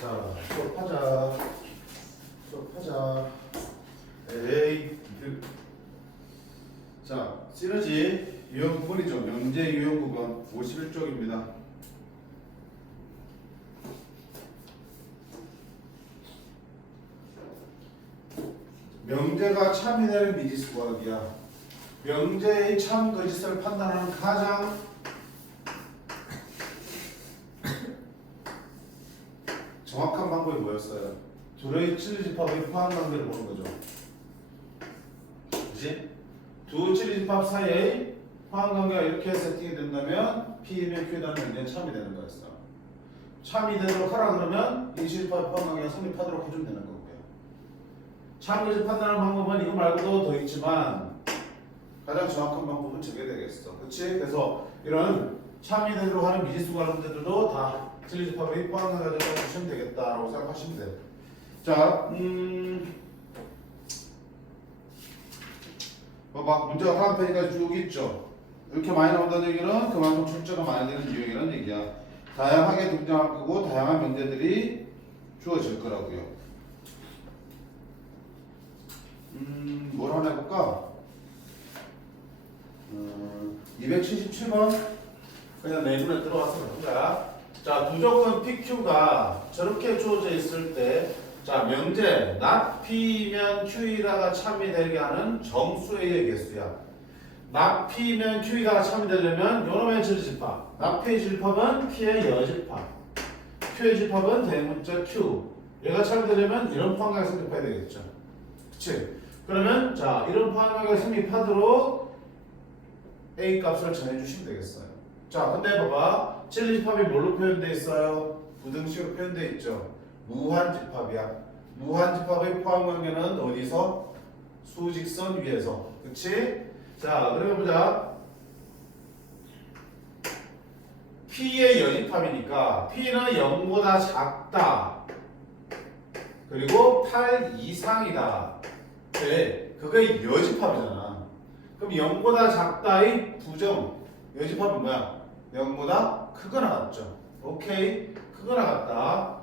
자, 수업하자. 에이, 자, 시너지 유형 구분이죠. 명제 유형 구분 51쪽입니다. 명제가 참이 되는 미지수 구하기야. 명제의 참 거짓을 판단하는 가장 정확한 방법이 뭐였어요? 둘의 칠리집합의 포함관계를 보는 거죠. 그치? 두 칠리집합 사이의 포함관계가 이렇게 세팅이 된다면 P이면 Q라는 명제는 참이 되는 거였어. 참이 되도록 하라 그러면 이 칠리집합의 포함관계가 성립하도록 해주면 되는 거고요. 참 거짓 판단하는 방법은 이거 말고도 더 있지만 가장 정확한 방법은 저게 되겠어. 그치? 그래서 이런 참이 되도록 하는 미지수 관련들도 다 칠리집합의 포함관계를 주시면 되겠다라고 생각하시면 돼요. 자, 막 문제가 다음 페이지까지 쭉 있죠. 이렇게 많이 나온다는 얘기는 그만큼 출제가 많이 되는 유형이라는 얘기야. 다양하게 등장할 거고 다양한 명제들이 주어질 거라고요. 뭘 하나 해볼까? 277번 그냥 내분에 들어와서 그런 거야. 자, 두조건 PQ가 저렇게 주어져 있을 때, 자, 명제 not P면 Q이다가 참이 되게 하는 정수의 개수야. not P면 Q이다가 참이 되려면 요놈의 질집합, not P의 질집합은 P의 여집합, Q의 집합은 대문자 Q. 얘가 참이 되려면 이런 포함관계 성립해야 되겠죠. 그치? 그러면 자, 이런 포함관계 성립하도록 A 값을 정해주시면 되겠어요. 자, 근데 봐봐. 칠리집합이 뭘로 표현되어 있어요? 부등식으로 표현되어 있죠. 무한집합이야. 무한집합의 포함관계는 어디서? 수직선 위에서. 그치? 자, 그러면 보자. P의 여집합이니까 P는 0보다 작다. 그리고 8 이상이다. 네, 그게 여집합이잖아. 그럼 0보다 작다의 부정. 여집합은 뭐야? 0보다 크거나 같죠. 오케이. 크거나 같다.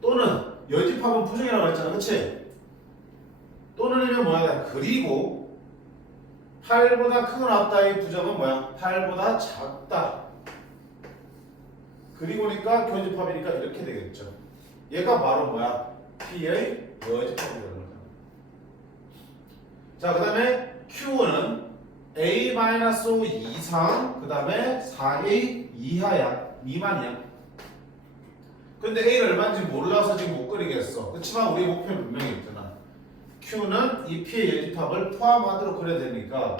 또는 여집합은 부정이라고 했잖아. 그치? 또는이면 뭐야? 그리고 8보다 크거나 같다의 부정은 뭐야? 8보다 작다. 그리고니까 교집합이니까 이렇게 되겠죠. 얘가 바로 뭐야? P의 여집합이 되는 거잖아. 자, 그 다음에 Q는 A-5 이상, 그 다음에 4A 이하야. 미만이야. 근데 A를 얼마인지 몰라서 지금 못 그리겠어. 그렇지만 우리 목표는 분명히 있잖아. Q는 이 P의 여집합을 포함하도록 그려야 되니까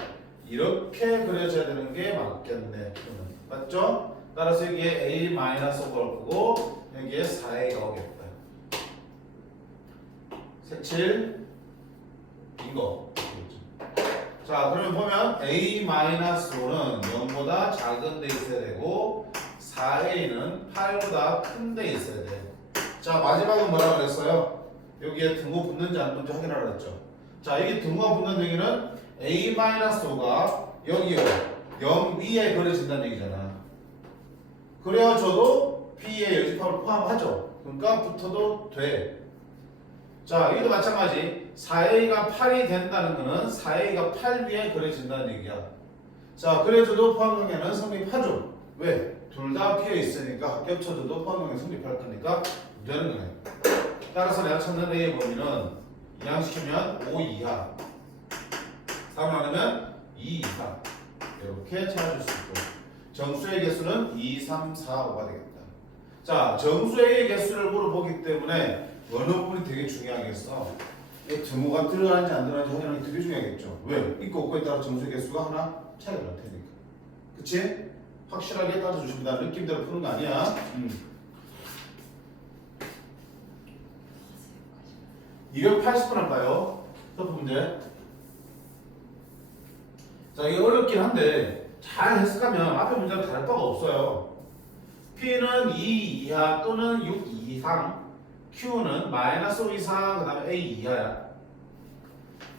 이렇게 그려져야 되는 게 맞겠네. Q는. 맞죠? 따라서 여기에 A-걸 거고 여기에 4A가 오겠다. 색칠 빙고. 자, 그러면 보면 A-5는 0보다 작은 데 있어야 되고 4A는 8보다 큰 데 있어야 돼. 자, 마지막은 뭐라고 그랬어요? 여기에 등호 붙는지 안 붙는지 확인하라 그랬죠. 자, 여기 등호가 붙는 얘기는 A-5가 여기요 0 위에 그려진다는 얘기잖아. 그래야저도 P의 여집합을 포함하죠. 그러니까 붙어도 돼. 자, 여기도 마찬가지. 4A가 8이 된다는 거는 4A가 8 위에 그려진다는 얘기야. 자, 그래줘도 포함관계는 성립하죠. 왜? 둘 다 P에 있으니까 겹쳐져도 포함관계 성립할 거니까 되는 거네. 따라서 내가 찾는 A의 범위는 이항시키면 5 이하, 3 나누면 2 이하 이렇게 찾아줄 수 있고 정수의 개수는 2, 3, 4, 5가 되겠다. 자, 정수의 개수를 물어보기 때문에 어느 부분이 되게 중요하겠어. 이 등호가 들어가는지 안 들어가는지 확인하는 게 되게 중요하겠죠. 왜? 있고 없고에 따라 정수의 개수가 하나 차이가 날 테니까. 그치? 확실하게 따져주십니다. 느낌대로 푸는 거 아니야. 280번 할까요? 첫 문제. 자, 이게 어렵긴 한데 잘 해석하면 앞에 문제랑 다를 바가 없어요. P는 2 이하 또는 6 이상, Q는 -5 이상, 그 다음에 A 이하야.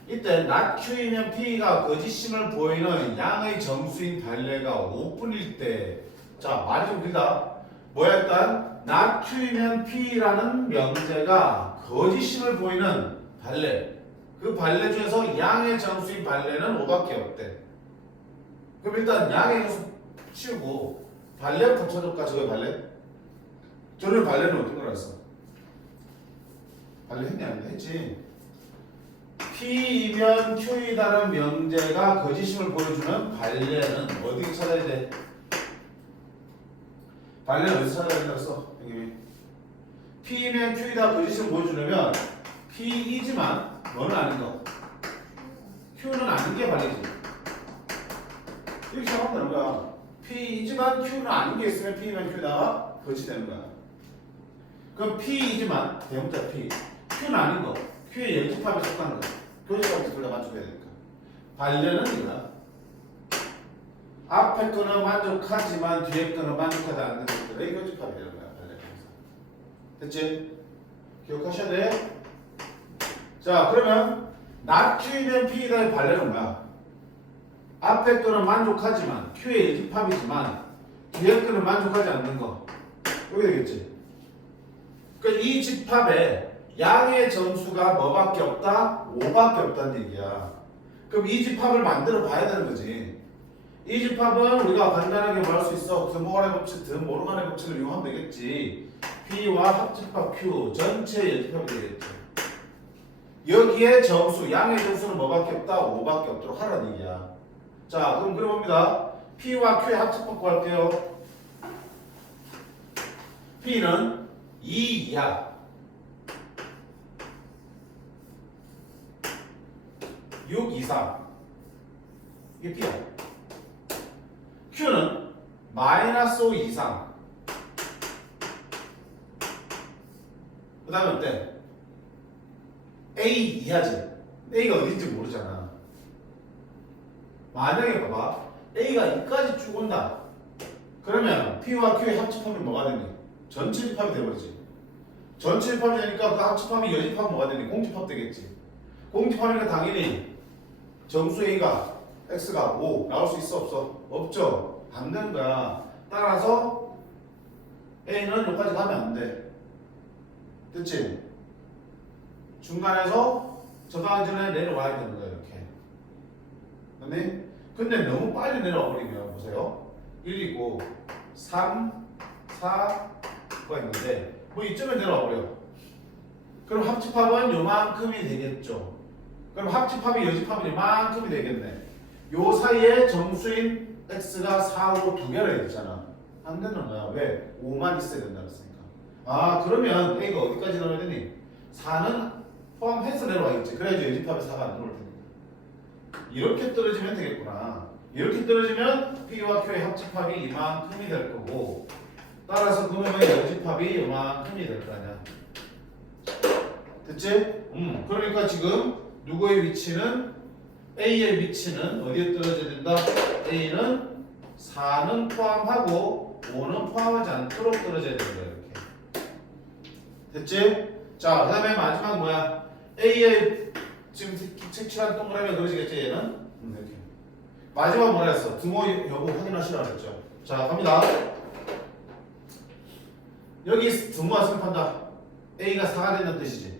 이때 not Q이면 P가 거짓심을 보이는 양의 정수인 달래가 5분일 때, 자, 말이 좀 길다. 뭐야 일단 not Q이면 P라는 명제가 거짓심을 보이는 발레. 그 발레 중에서 양의 정수인 발레는 5밖에 없대. 그럼 일단 양의 정수 치우고 발레부터 쳐줄까? 저거 발레? 저를 발레는 어떤 걸 했어? 발레 했냐? 안 했지. P이면 Q이다라는 명제가 거짓심을 보여주는 발레는 어디에 찾아야 돼? 발레는 어디서 찾아야 된다고 했어? 형님이. P이면 Q이다 거짓심을 보여주려면 P이지만 너는 아닌 거. Q는 아닌 게 발레지. 이렇게 생각하면 되는 거야. P이지만 Q는 아닌 게 있으면 P이면 Q다가 거짓이 되는 거야. 그럼 P이지만 대문자 P. Q는 아닌 거. Q의 연집합에 속하는 거. 교집합에서 둘 다 만족해야 되니까. 발레는 이거야. 앞에 거는 만족하지만 뒤에 거는 만족하지 않는 것들의 교집합이 되는 거야. 발레. 됐지? 기억하셔야 돼. 자, 그러면 not Q이면 P이다의 발레는 뭐야? 앞에 거는 만족하지만 Q의 연집합이지만 뒤에 거는 만족하지 않는 거. 여기 되겠지? 그러니까 이 집합에 양의 점수가 뭐밖에 없다? 5밖에 없다는 얘기야. 그럼 이 집합을 만들어 봐야 되는 거지. 이 집합은 우리가 간단하게 말할 수 있어. 드모간의 법칙, 드모르간의 법칙을 이용하면 되겠지. P와 합집합 Q 전체 연집합이 되겠지. 여기에 점수, 양의 점수는 뭐밖에 없다? 5밖에 없도록 하라는 얘기야. 자, 그럼 그려봅니다. P와 Q의 합집합 구할게요. P는 2 이하 6 이상 이게 P야. Q는 마이너스 5 이상. 그 다음에 어때? A 이하지. A가 어딘지 모르잖아. 만약에 봐봐. A가 2까지 쭉 온다. 그러면 P와 Q의 합집합이 뭐가 되니? 전체 집합이 되버리지. 전체 집합이 되니까 그 합집합이 여집합 뭐가 되니? 공집합 되겠지. 공집합이니까 당연히 정수 A가 X가 5 나올 수 있어 없어? 없죠. 안 되는 거야. 따라서 A는 여기까지 가면 안 돼. 됐지? 중간에서 저강하기 전에 내려와야 되는 거야 이렇게. 근데 너무 빨리 내려와 버리면 보세요. 1, 2, 9, 3, 4가 있는데 뭐 이쯤에 내려와 버려. 그럼 합집합은 요만큼이 되겠죠. 그럼 합집합이 여집합이 이만큼이 되겠네. 요 사이에 정수인 x가 4, 5 두 개를 했잖아. 안 되는 거야. 왜? 5만 있어야 된다 그랬으니까. 아, 그러면 a가 어디까지 나와야 되니? 4는 포함해서 내려와야겠지. 그래야지 여집합에 4가 안 들어올 테니까. 이렇게 떨어지면 되겠구나. 이렇게 떨어지면 P와 Q의 합집합이 이만큼이 될 거고, 따라서 그놈의 여집합이 이만큼이 될 거 아니야. 됐지? 그러니까 지금 누구의 위치는 A의 위치는 어디에 떨어져야 된다? A는 4는 포함하고 5는 포함하지 않도록 떨어져야 된다 이렇게. 됐지? 자, 그 다음에 마지막 뭐야? A의 지금 색칠한 동그라미가 그려지겠지 얘는? 이렇게. 마지막 뭐라 했어? 등호 여부 확인하시라 그랬죠. 자, 갑니다. 여기 등호가 승판다. A가 4가 된다는 뜻이지.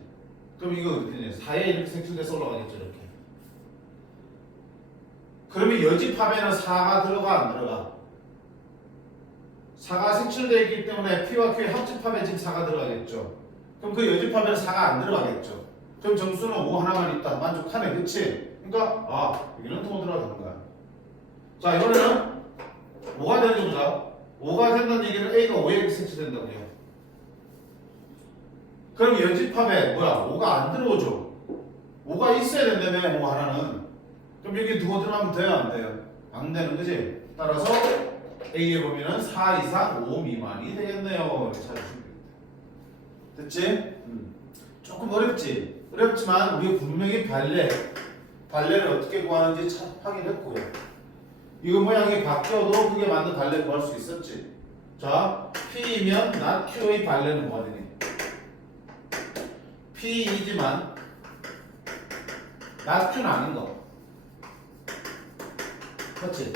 그럼 이거 어떻게 4에 이렇게 색칠돼서 올라가겠죠 이렇게. 그러면 여집합에는 4가 들어가 안 들어가? 4가 색칠되어 있기 때문에 P와 Q의 합집합에 지금 4가 들어가겠죠. 그럼 그 여집합에는 4가 안 들어가겠죠. 그럼 정수는 5 하나만 있다. 만족하네. 그치? 그러니까 아 여기는 더 들어가는 거야. 자, 이번에는 5가 되는 거보다 5가 된다는 얘기는 A가 5에 이렇게 색칠된다고요. 그럼 여집합에 뭐야? 5가 안 들어오죠. 5가 있어야 된다며 5 하나는. 그럼 여기 두고 들어가면 돼요? 안 돼요? 안 되는 거지? 따라서 A의 범위는 4 이상 5 미만이 되겠네요. 이렇게 찾으시면 됩니다. 됐지? 조금 어렵지? 어렵지만 우리가 분명히 발레를 어떻게 구하는지 확인했고요. 이거 모양이 바뀌어도 그게 맞는 발레 구할 수 있었지. 자, P이면 not Q의 발레는 뭐가 되니? P이지만 not Q는 아닌 거. 그렇지?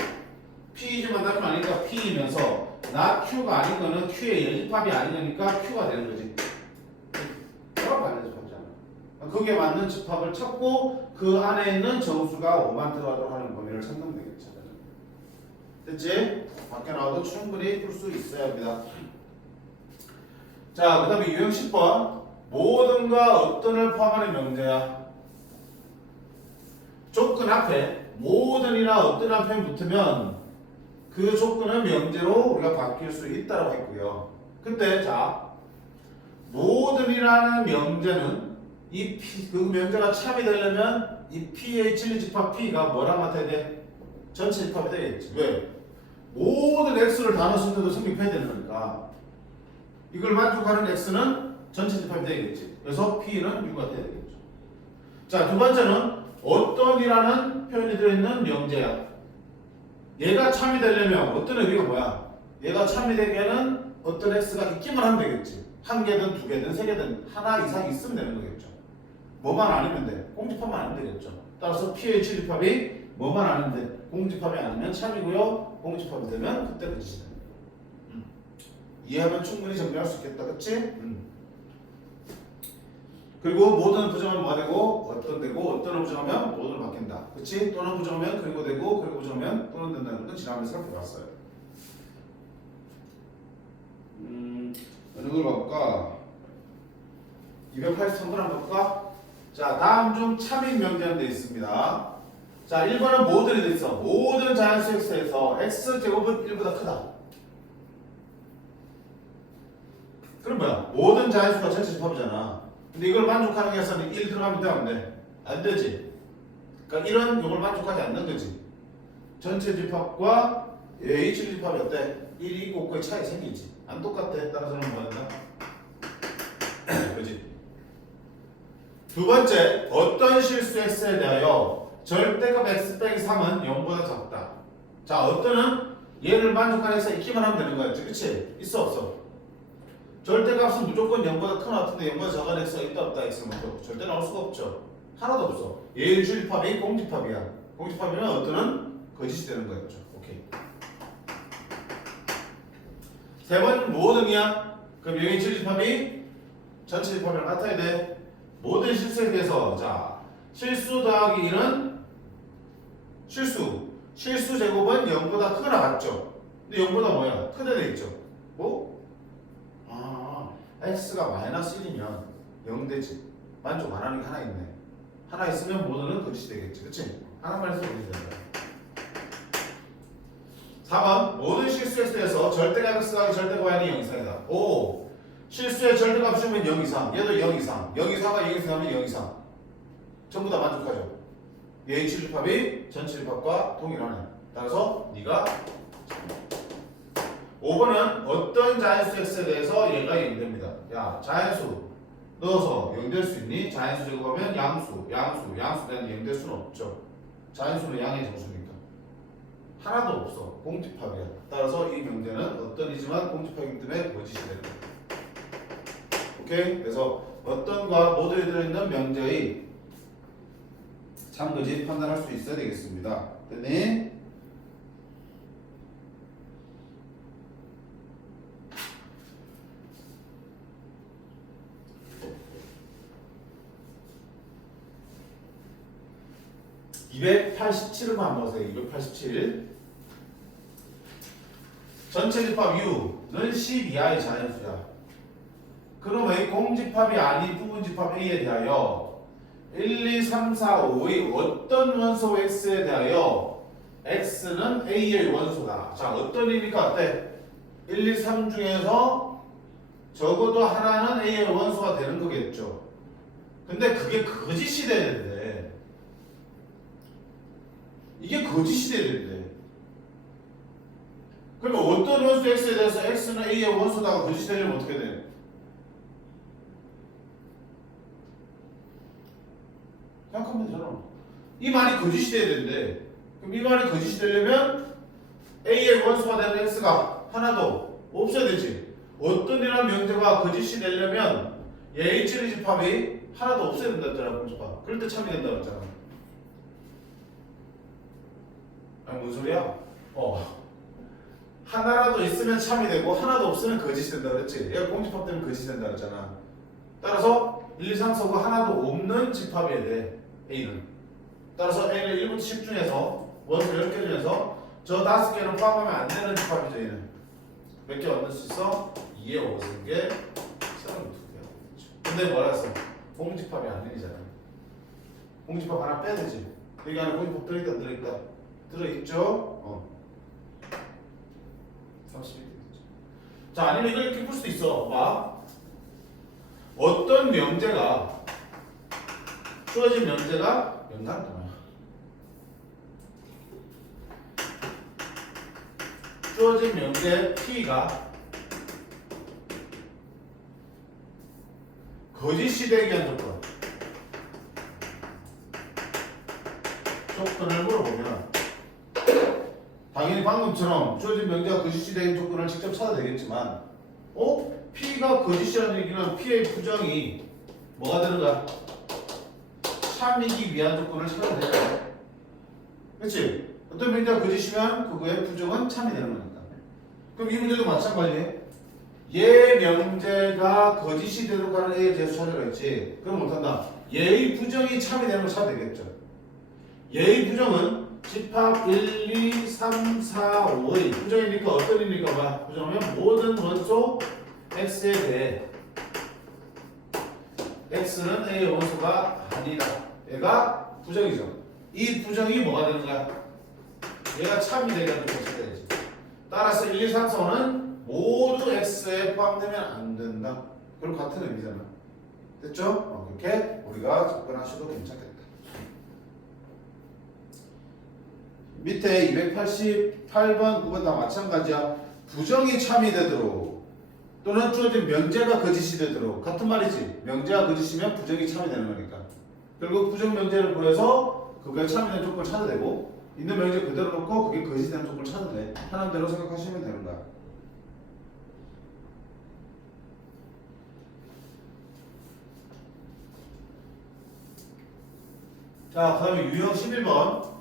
P이지만 not Q는 아니니까 P이면서 not Q가 아닌 거는 Q의 여집합이 아닌 거니까 Q가 되는 거지. Q가 반대 집합이잖아. 거기에 맞는 집합을 찾고 그 안에 있는 정수가 5만 들어가도록 하는 범위를 찾는 되겠죠. 됐지? 밖에 나와도 충분히 풀 수 있어야 합니다. 자, 그 다음에 유형 10번. 모든과 어떤을 포함하는 명제야. 조건 앞에 모든이나 어떤 앞에 붙으면 그 조건은 명제로 우리가 바뀔 수 있다고 했고요. 그때 자 모든이라는 명제는 그 명제가 참이 되려면 이 P의 진리집합 P가 뭐랑 같아야 돼? 전체 집합이 되겠지. 왜? 모든 X를 다 넣었을 때도 성립해야 되는 거니까 이걸 만족하는 X는 전체 집합이 되겠지. 그래서 P는 U가 돼야 되겠죠. 자, 두 번째는 어떤이라는 표현이 들어있는 명제야. 얘가 참이 되려면 어떤 의미가 뭐야? 얘가 참이 되기에는 어떤 X가 있기만 하면 되겠지. 한 개든 두 개든 세 개든 하나 이상 있으면 되는 거겠죠. 뭐만 아니면 돼. 공집합만 아니면 되겠죠. 따라서 P의 진리집합이 뭐만 아니면 돼. 공집합이 아니면 참이고요. 공집합이 되면 그때 그치다. 이해하면 충분히 정리할 수 있겠다. 그치? 그리고 모든 부정하면 뭐가 되고 어떤 되고 어떤을 부정하면 모든을 바뀐다. 그치? 또는 부정하면 그리고 되고 그리고 부정하면 또는 된다는 건 지난번에 살펴봤어요. 어느 걸 봐볼까? 283번 한번 볼까? 자, 다음 중 참인 명제는 되어 있습니다. 자, 1번은 모든이 되어 있어. 모든 자연수 x에서 x제곱은 1보다 크다. 그럼 뭐야? 모든 자연수가 전체 집합이잖아. 근데 이걸 만족하기 위해서는 1 들어가면 돼, 안 돼? 안 되지. 그러니까 1은 이걸 만족하지 않는 거지. 전체 집합과 H 집합이 어때? 1이 있고 없고의 차이 생기지. 안 똑같아. 따라서는 뭐 한다? 그지? 두 번째, 어떤 실수 x에 대하여 절대값 x 빼기 3은 0보다 작다. 자, 어떤은 얘를 만족하기 위해서 있기만 하면 되는 거였지. 그치? 있어, 없어? 절대값은 무조건 0보다 큰 것 같은데 0보다 작은 x가 있다 없다 x는 절대 나올 수가 없죠. 하나도 없어. 얘의 주집합이 공집합이야. 공집합이면 어떤은 거짓이 되는 거였죠. 오케이. 세 번은 모든이야. 그럼 얘의 주집합이 전체 집합이랑 같아야 돼. 모든 실수에 대해서 자 실수 더하기 1은 실수 제곱은 0보다 크거나 같죠. 근데 0보다 뭐야? 크게 돼 있죠. 뭐? x가 마이너스 1이면 0 되지. 만족 안 하는 게 하나 있네. 하나 있으면 모두는 거짓이 되겠지. 그치? 하나만 해서 거짓이 된다. 4번 모든 실수에 대해서 절대값 x가 절대값 y는 0 이상이다. 오 실수의 절대값 주면 0 이상 얘도 0 이상 0 이상과 0 이상하면 0 이상 전부 다 만족하죠. 얘의 진리집합이 전체 집합과 동일하네. 따라서 네가 5번은 어떤 자연수 x에 대해서 얘가 0 됩니다. 야 자연수 넣어서 0 될 수 있니? 자연수 제곱하면 양수 되는 0 될 수는 없죠. 자연수는 양의 정수니까 하나도 없어. 공집합이야. 따라서 이 명제는 어떤이지만 공집합이기 때문에 거짓이 됩니다. 오케이? 그래서 어떤과 모두에 들어있는 명제의 참거짓 판단할 수 있어야 되겠습니다. 됐니? (287)을 한번 보세요. 287 전체 집합 U는 10 이하의 자연수야. 그러면 공집합이 아닌 부분집합 A에 대하여 1, 2, 3, 4, 5의 어떤 원소 X에 대하여 X는 A의 원소다. 자, 어떤 의미가 어때? 1, 2, 3 중에서 적어도 하나는 A의 원소가 되는 거겠죠. 근데 그게 거짓이 되는데 이게 거짓이 되는데 그러면 어떤 원소 X에 대해서 X는 A의 원소다가 거짓이 되려면 어떻게 돼? 생각하면 되잖아. 이 말이 거짓이 돼야 되는데 그럼 이 말이 거짓이 되려면 A의 원소가 되는 X가 하나도 없어야 되지. 어떤 이란 명제가 거짓이 되려면 얘의 진리집합이 하나도 없어야 된다 했잖아. 공집합. 그럴 때 참이 된다고 했잖아. 아니 뭔 소리야? 하나라도 있으면 참이 되고 하나도 없으면 거짓이 된다 그랬지. 얘가 공집합 때문에 거짓이 된다 그랬잖아. 따라서 1, 2, 3, 4가 하나도 없는 집합이어야 돼. A는. 따라서 A는 1부터 10 중에서 원수 10개 중에서 저 5개는 포함하면 안 되는 집합이죠. 얘는. 몇 개 얻을 수 있어? 2에 5개, 32개. 근데 뭐라 했어? 공집합이 아니잖아. 공집합 하나 빼야 되지. 여기 안에 공집합 들어있다 안 들어있다? 들어있죠? 32개. 자, 아니면 이걸 이렇게 풀 수도 있어. 봐. 어떤 명제가 주어진 명제가 명단이야. 주어진 명제 P가 거짓이 되기 위한 조건을 물어보면 당연히 방금처럼 주어진 명제가 거짓이 되는 조건을 직접 찾아야 되겠지만 P가 거짓이라는 얘기는 P의 부정이 뭐가 되는가? 참이기 위한 조건을 찾아야 되잖아. 그렇지? 어떤 명제가 거짓이면 그거의 부정은 참이 되는 거니까. 그럼 이 문제도 마찬가지예요. 얘 명제가 거짓이 되도록 하는 A의 재수 찾으라 했지. 그럼 못한다. 얘의 부정이 참이 되는 걸 찾아야 되겠죠. 얘의 부정은 집합 1, 2, 3, 4, 5의 부정이니까 어떤 일입니까? 봐. 부정하면 모든 원소 X에 대해 X는 A의 원소가 아니다. 얘가 부정이죠. 이 부정이 뭐가 되는 거야? 얘가 참이 되게 하는 걸 찾아야 되지. 따라서 1, 2, 3, 4는 모두 X에 포함되면 안 된다. 그럼 같은 의미잖아. 됐죠? 그렇게 우리가 접근하셔도 괜찮겠다. 밑에 288번, 9번 다 마찬가지야. 부정이 참이 되도록 또는 주어진 명제가 거짓이 되도록 같은 말이지. 명제가 거짓이면 부정이 참이 되는 거니까. 결국 부정 명제를 구해서 그게 참이 되는 조건을 찾아야 되고 있는 명제 그대로 놓고 그게 거짓이 되는 조건을 찾아야 돼. 하나는 대로 생각하시면 되는 거야. 자, 그 다음에 유형 11번.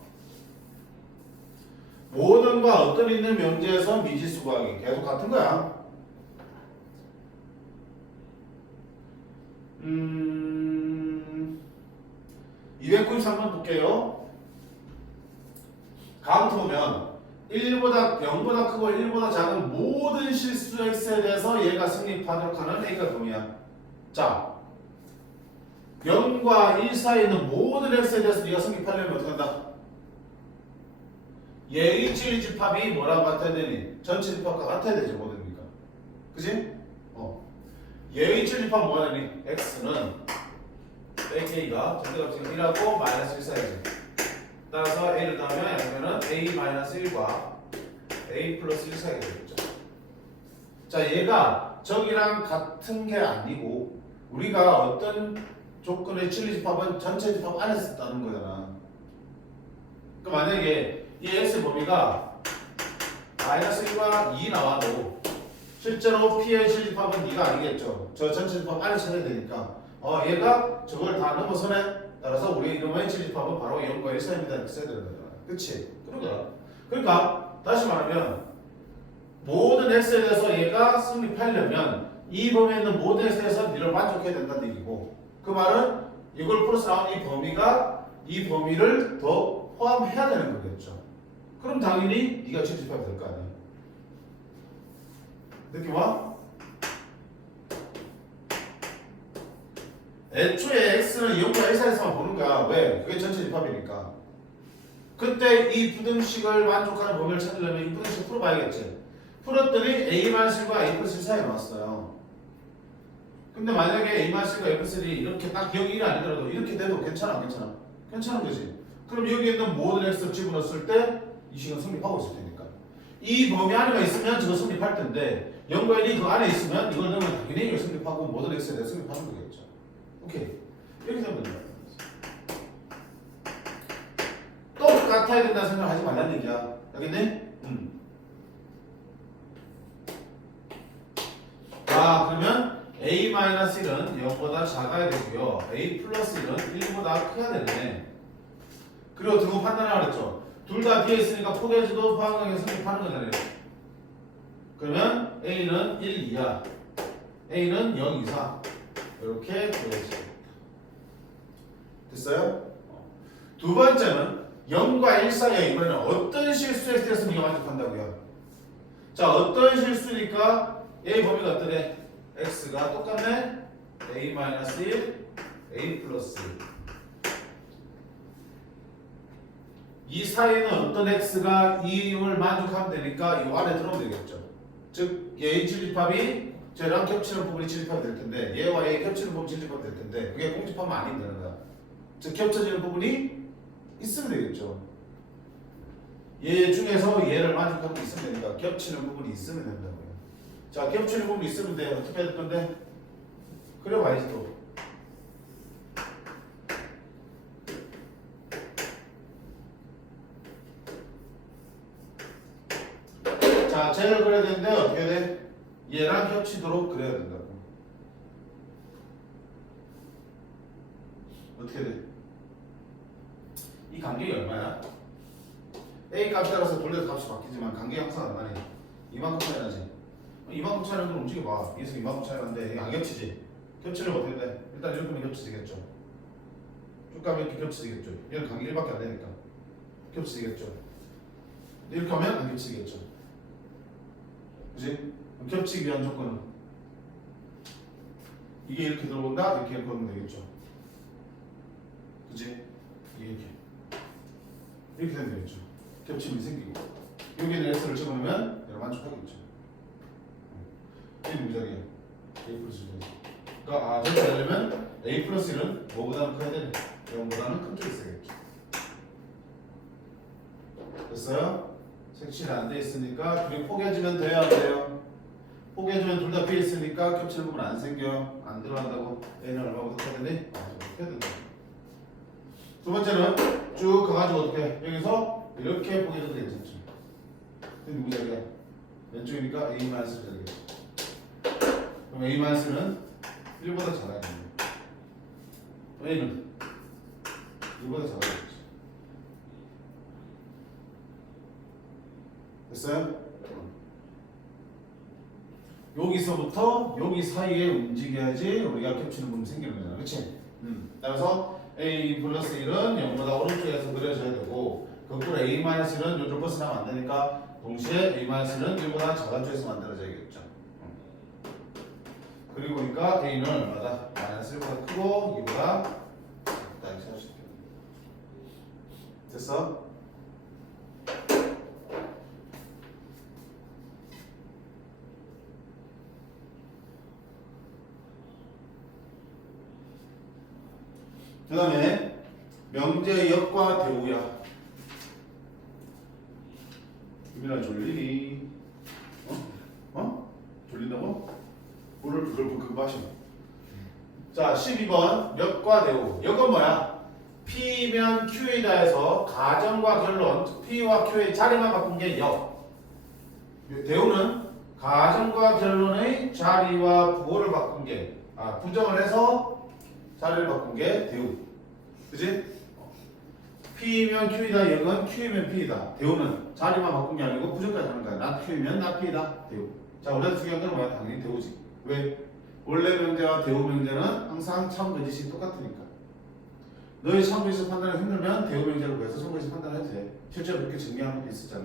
모든과 어떤 있는 명제에서 미지수 구하기. 계속 같은 거야. 293번 볼게요. 가부터 보면 1보다 0보다 크고 1보다 작은 모든 실수 x에 대해서 얘가 성립하도록 하는 A가 범위야. 자, 0과 1 사이에 있는 모든 x에 대해서 네가 성립하려면 어떻게 한다? 얘의 진리집합이 뭐라고 같아야 되니? 전체 집합과 같아야 되죠. 모든니까. 그지? 얘의 진리집합 뭐가 되니? x는 AK가 전체값이 1하고 마이너스 1 사이즈. 따라서 A를 더하면 양면은 A 마이너스 1과 A 플러스 1 사이가 되겠죠. 자, 얘가 저기랑 같은 게 아니고 우리가 어떤 조건의 진리집합은 전체 집합 안에서 있다는 거잖아. 그럼 만약에 이 X 범위가 마이너스 1과 2 나와도 실제로 P의 진리집합은 2가 아니겠죠. 저 전체 집합 안에 찾아야 되니까 얘가 저걸 다 넘어서네. 따라서 우리 이름의 진리집합은 바로 0과 1 사이입니다. 이렇게 써야 되는 거잖아. 그치? 그런 거야. 그러니까 다시 말하면 모든 X에 대해서 얘가 성립하려면 이 범위에 있는 모든 X에 대해서 니를 만족해야 된다는 얘기고 그 말은 이걸 플러스 나온 이 범위가 이 범위를 더 포함해야 되는 거겠죠. 그럼 당연히 네가 진리집합이 될 거 아니야. 느낌 와? 애초에 x는 0과 1 사이에서만 보는 거야. 왜? 그게 전체 집합이니까. 그때 이 부등식을 만족하는 범위를 찾으려면 이 부등식 풀어봐야겠지. 풀었더니 a-1과 a 플러스 1 사이에 나왔어요. 근데 만약에 a-1과 a 플러스 1이 이렇게 딱 0, 1이 아니더라도 이렇게 돼도 괜찮아? 괜찮아? 괜찮은 거지. 그럼 여기에 있는 모든 x를 집어넣었을 때 이 식은 성립하고 있을 테니까. 이 범위 안에만 있으면 저거 성립할 텐데 0과 1이 그 안에 있으면 이걸 넣으면 당연히 이걸 성립하고 모든 x에 대해 성립하는 거겠죠. 오케이. 이렇게 되면 된다. 또 같아야 된다는 생각을 하지 말라는 얘기야. 알겠니? 자, 그러면 a-1은 0보다 작아야 되고요. a 플러스 1은 1보다 커야 되네. 그리고 등호 판단하라 그랬죠. 둘 다 뒤에 있으니까 포개지도 포항강에 성립하는 거잖아요. 그러면 A는 1 이하, A는 0 이상 이렇게 구해야지. 됐어요? 두 번째는 0과 1 사이에 이번에는 어떤 실수에 대해서 네가 만족한다고요? 자, 어떤 실수니까 A 범위가 어떠래? X가 똑같네? A-1, A 플러스 1. 이 사이에는 어떤 X가 2을 만족하면 되니까 이 안에 들어오면 되겠죠. 즉, 얘의 진립합이 쟤랑 겹치는 부분이 진립합이 될 텐데 얘와 얘 겹치는 부분이 진립합이 될 텐데 그게 공집하면 아니면 되는 거야. 즉, 겹쳐지는 부분이 있으면 되겠죠. 얘 중에서 얘를 만족하고 있으면 되니까 겹치는 부분이 있으면 된다고요. 자, 겹치는 부분이 있으면 돼. 어떻게 해야 될 건데? 그려봐야지 또. 자, 쟤를 그려야 되는데 어떻게 돼? 얘랑 겹치도록 그려야 된다고. 어떻게 돼? 이 간격이 얼마야? A 값에 따라서 돌려서 값이 바뀌지만 간격이 항상 얼마니? 이만큼 차이 나지? 이만큼 차이 나는 걸 움직여봐. 여기서 이만큼 차이 나는데 이게 안 겹치지? 겹치려면 어떻게 돼? 일단 이렇게 하면 겹치지겠죠? 쭉 가면 이렇게 겹치지겠죠? 얘는 간격이 1밖에 안 되니까 겹치지겠죠? 이렇게 하면 안 겹치겠죠? 그지? 겹치기 위한 조건은 이게 이렇게 들어온다? 이렇게 걸으면 되겠죠? 그지? 이렇게 되면 되겠죠? 겹침이 생기고 여기는 X를 집어넣으면 얘를 만족하겠죠? 이게 무작위야. A 플러스 1. 그러니까 저렇게 하려면 A 플러스 1은 뭐보다는 커야 되네. 0보다는 큰 쪽이 있어야겠죠. 됐어요? 색칠이 안 돼 있으니까 둘이 포개지면 돼요, 안 돼요? 포개지면 둘 다 비어 있으니까 겹치는 부분 안 생겨. 안 들어간다고. A는 얼마보다 커야 되니? 커야 된다. 두 번째는 쭉 가가지고 어떻게 여기서 이렇게 포개져도 괜찮죠. 근데 누구 자리야? 왼쪽이니까 A-를 자리겠죠. 그럼 A-는 1보다 작아야 됩니다. A는 1보다 작아야겠죠. 됐어요? 여기서부터 여기 사이에 움직여야지 우리가 겹치는 부분이 생기는 거잖아. 그치? 따라서 A 플러스 1은 0보다 오른쪽에서 그려져야 되고 거꾸로 A-1은 요쪽 벗어나면 안 되니까 동시에 A-는 1보다 작은 쪽에서 만들어져야겠죠. 그리고 보니까 A는 얼마다? 마이너스 1보다 크고 2보다 작다. 이렇게 생각하시면 됐어? 그 다음에 명제역과 대우야. 유민아 졸리니? 졸린다고? 그걸 마시면. 자, 12번 역과 대우. 역은 뭐야? P면 Q이다 해서 가정과 결론, P와 Q의 자리만 바꾼 게 역. 대우는 가정과 결론의 자리와 부호를 바꾼 게, 부정을 해서 자리를 바꾼 게 대우. 그지? P면 Q이다, 역은 Q이면 P이다. 대우는 자리만 바꾼 게 아니고 부정까지 하는 거야. 나 Q이면 나 P이다. 대우. 자, 원래 중요한 건 뭐야? 당연히 대우지. 왜? 원래 명제와 대우 명제는 항상 참거짓이 똑같으니까. 너의 참거짓 판단이 힘들면 대우 명제를 구해서 참거짓 판단해도 돼. 실제로 그렇게 증명한 것도 있었잖아.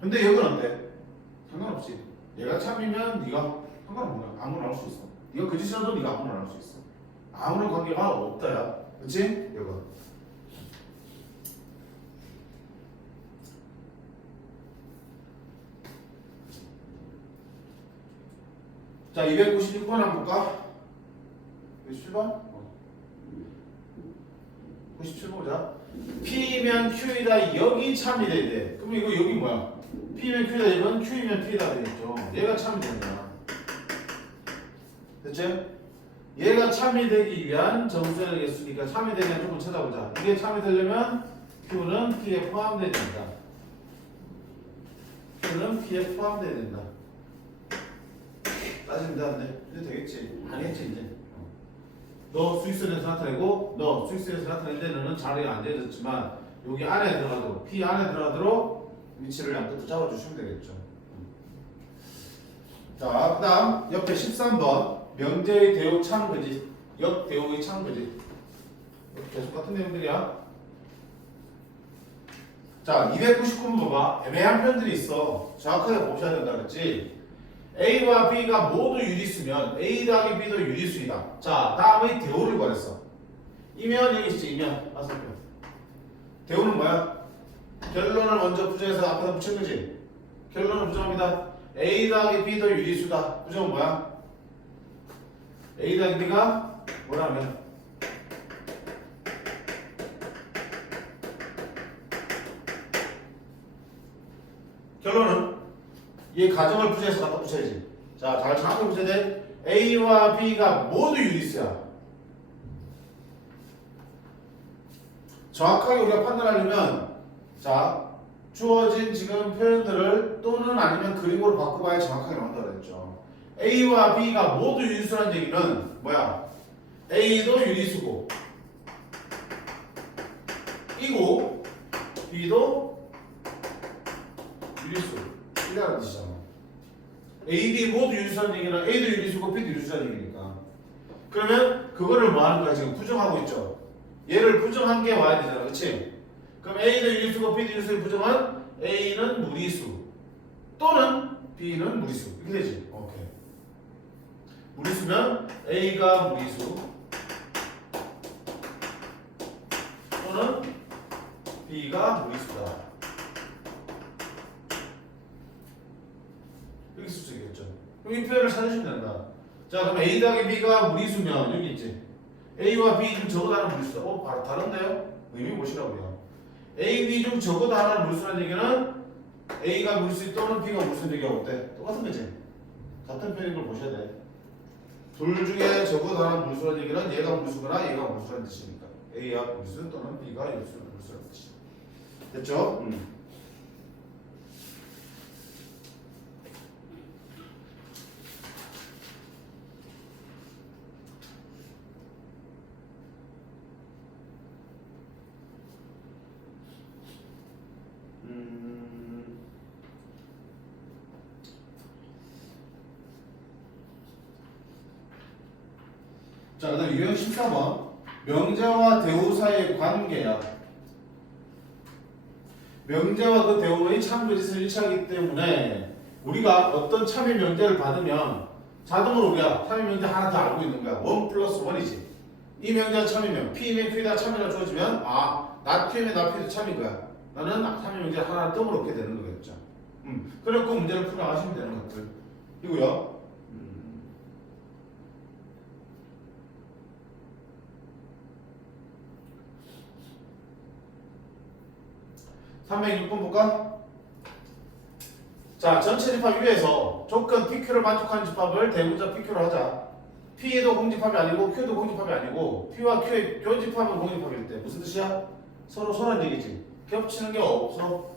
근데 역은 어때? 상관없지. 얘가 참이면 네가 상관없는 거야. 아무나 나올 수 있어. 네가 거짓이라도 네가 아무나 나올 수 있어. 아무런 관계가 없다야. 그치? 역은. 자, 296번 한번 볼까? 97번? 97번 보자. P면 Q이다, 여기 참이 돼야 돼. 그럼 이거 여기 뭐야? P면 Q이다, 이건 Q이면 P이다 되겠죠. 얘가 참이 된다. 됐지? 얘가 참이 되기 위한 정수의 개수니까 참이 되기 위한 조금 찾아보자. 이게 참이 되려면 Q는 P에 포함되어야 된다. Q는 P에 포함되어야 된다. 따지면 되는데 이제 되겠지. 아니겠지 이제. 너 스위스에서 나타내고 너 스위스에서 나타낼 때 너는 자리에 앉아있었지만 여기 안에 들어가도록 P 안에 들어가도록 위치를 양끝으로 잡아주시면 되겠죠. 자, 그 다음 옆에 13번 명제의 대우 참그지 역대우의 참그지 계속 같은 내용들이야. 자, 299번 봐봐. 애매한 표현들이 있어. 정확하게 보셔야 된다 그랬지. A와 B가 모두 유리수면 A 더하기 B도 유리수이다. 자, 다음에 대우를 구했어. 이면 여기 있지. 이면 맞습니다. 대우는 뭐야? 결론을 먼저 부정해서 앞에다 붙인 거지. 결론을 부정합니다. A 더하기 B도 유리수다. 부정은 뭐야? A 더하기 B가 뭐라면 결론은 이 가정을 부정해서 갖다 붙여야지. 자, 잘 정확하게 붙여야 돼. A와 B가 모두 유리수야. 정확하게 우리가 판단하려면 자, 주어진 지금 표현들을 또는 아니면 그림으로 바꿔봐야 정확하게 나온다고 그랬죠. A와 B가 모두 유리수라는 얘기는 뭐야? A도 유리수고 이고 B도 유리수 이라는 뜻이잖아. A, B 모두 유리수라는 얘기는 A도 유리수고 B도 유리수라는 얘기니까. 그러면 그거를 뭐 하는 거야? 지금 부정하고 있죠. 얘를 부정한 게 와야 되잖아. 그치? 그럼 A도 유리수고 B도 유리수의 부정은 A는 무리수 또는 B는 무리수 이렇게 되지. 오케이. 무리수면 A가 무리수 또는 B가 무리수다. 이렇게 쓸 수 있겠죠. 그럼 이 표현을 찾으시면 된다. 자, 그럼 A 더하기 B가 무리수면 여기 있지. A와 B 중 적어도 하나는 무리수다. 바로 다른데요? 의미 보시라고요. A, B 중 적어도 하나는 무리수라는 얘기는 A가 무리수 또는 B가 무리수인 얘기가 어때? 똑같은 거지. 같은 표현인 걸 보셔야 돼. 둘 중에 적어도 하나는 무리수라는 얘기는 얘가 무리수거나 얘가 무리수라는 뜻이니까. A가 무리수 또는 B가 무리수라는 뜻이. 됐죠? 자, 그다음 유형 14번 명제와 대우 사이의 관계야. 명제와 그 대우의 참거짓을 일치하기 때문에 우리가 어떤 참의 명제를 받으면 자동으로 우리가 참의 명제 하나 더 알고 있는 거야. 1 플러스 1이지. 이 명제가 참이면 P면 Q에다 참이라 주어지면 나 Q면 나 P도 참인 거야. 나는 참의 명제 하나 더 얻게 되는 거겠죠. 그럼 그 문제를 풀어가시면 되는 것들 이고요. 306번 볼까? 자, 전체 집합 위에서 조건 PQ를 만족하는 집합을 대문자 PQ로 하자. P도 공집합이 아니고 Q도 공집합이 아니고 P와 Q의 교집합은 공집합일 때 무슨 뜻이야? 서로 소란 얘기지. 겹치는 게 없어.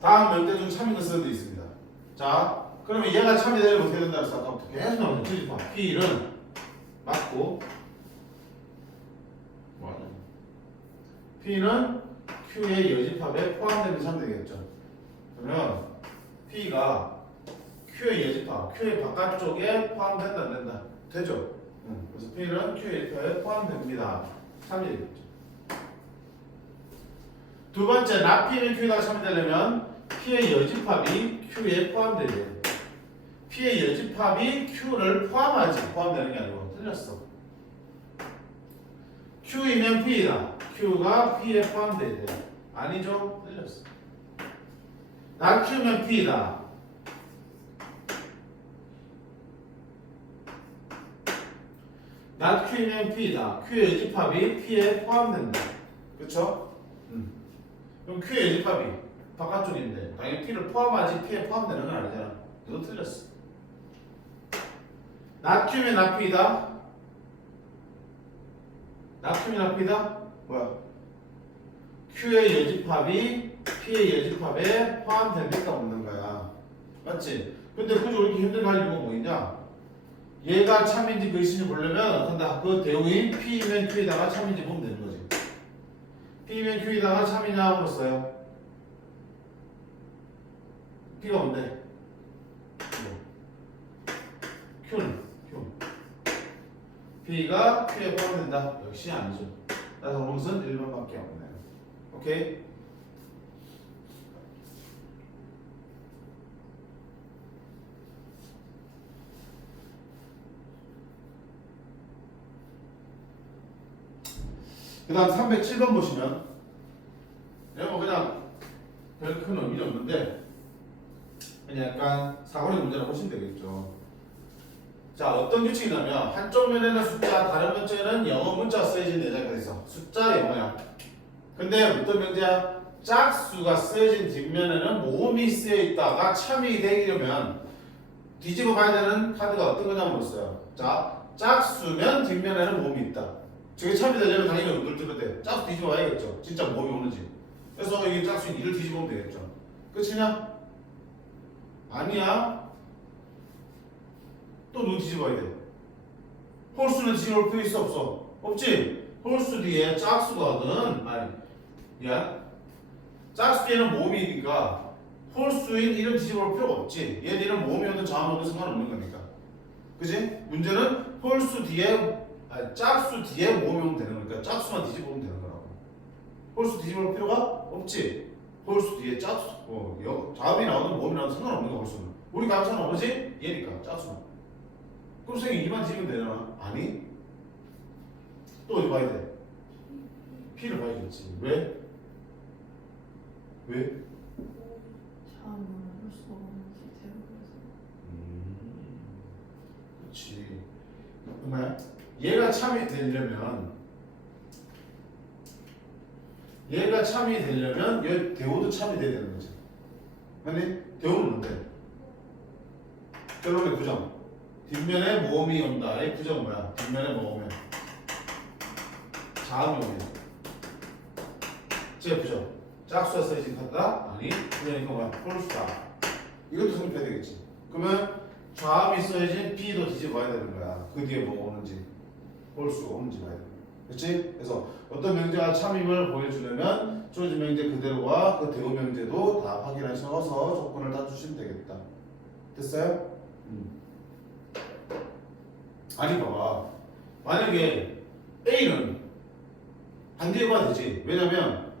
다음 명제 중 참인 것은 되어 있습니다. 자, 그러면 얘가 참이 되려면 어떻게 된다 그랬어? 아까부터 계속 나오는 교집합. P는 맞고 P는 Q의 여집합에 포함되는 상대겠죠. 그러면 P가 Q의 여집합, Q의 바깥쪽에 포함된다 안 된다? 되죠. 그래서 P는 Q의 여집합에 포함됩니다. 3이겠죠. 두 번째, 나 P는 Q에다가 참여되려면 P의 여집합이 Q에 포함돼야 돼. P의 여집합이 Q를 포함하지 포함되는 게 아니고 틀렸어. Q이면 P이다. Q가 P에 포함돼야 돼. 아니죠? 틀렸어. 나 Q면 P이다. 나 Q면 P이다. Q의 여집합이 P에 포함된다. 그쵸? 그럼 Q의 여집합이 바깥쪽인데 당연히 P를 포함하지 P에 포함되는 건 아니잖아. 너도 틀렸어. 나 Q면 나 P이다. 나 Q면 나 P이다. 뭐야? Q의 여집합이 P의 여집합에 포함됩니까 없는 거야. 맞지? 근데 굳이 이렇게 힘들게 할 이유가 뭐 있냐? 얘가 참인지 글씨인지 보려면 한다. 그 대우인 P면 Q에다가 참인지 보면 되는 거지. P면 Q이다가 참이냐 물었어요. P가 뭔데? Q는 P가 Q에 포함된다. 역시 아니죠. 따라서 것은 1번밖에 없네요. 오케이? 그 다음 307번 보시면 이거 그냥 별 큰 의미는 없는데 그냥 약간 사고력 문제라고 보시면 되겠죠. 자, 어떤 규칙이냐면 한쪽 면에는 숫자, 다른 면에는 영어 문자가 쓰여진 예제가 있어. 숫자 영어야. 근데 어떤 명제야? 짝수가 쓰여진 뒷면에는 모음이 쓰여 있다가 참이 되려면 뒤집어 봐야 되는 카드가 어떤 거냐 물었어요. 자, 짝수면 뒷면에는 모음이 있다. 저게 참이 되려면 당연히 얼굴 때 짝수 뒤집어 봐야겠죠. 진짜 모음이 오는지. 그래서 이게 짝수인 2를 뒤집으면 되겠죠. 끝이냐? 아니야. 또 눈 뒤집어야 돼. 홀수는 뒤집을 필요 있어 없어? 없지? 홀수 뒤에 짝수거든. 아니, 야, 짝수 뒤에는 모음이니까 홀수인 1은 뒤집을 필요가 없지. 얘들은 모음이어도 자음이어도 상관없는 거니까. 그지? 문제는 홀수 뒤에 아니, 짝수 뒤에 모음이 오면 되는 거니까 짝수만 뒤집으면 되는 거라고. 홀수 뒤집을 필요가 없지. 홀수 뒤에 짝수, 자음이 나오든 모음이 나오든 상관없는 거 홀수는. 우리 감사는 뭐지? 얘니까 짝수만. 그럼 선생님 2만 뒤집으면 되잖아. 아니? 또 어디 봐야 돼? P를 봐야겠지. 왜? 왜? 자음을 할 수가 없는지 대부분에서. 그렇지. 정말 얘가 참이 되려면 얘 대우도 참이 돼야 되는 거지. 아니? 대우는 뭔데? 결론의 부정. 뒷면에 모음이 온다. 이 부정 뭐야? 뒷면에 모음이 자음이 오면 제 부정. 짝수가 써있는 카드다? 아니, 그러니까 뭐야? 홀수다. 이것도 성립해야 되겠지. 그러면 좌음이 써있는 B도 뒤집어야 되는 거야. 그 뒤에 뭐가 오는지, 홀수가 오는지 봐야 돼. 그렇지? 그래서 어떤 명제가 참임을 보여주려면 주어진 명제 그대로와 그 대우 명제도 다 확인하셔서 조건을 다 주시면 되겠다. 됐어요? 아니 봐봐. 만약에 A는 반대에 봐야 되지. 왜냐면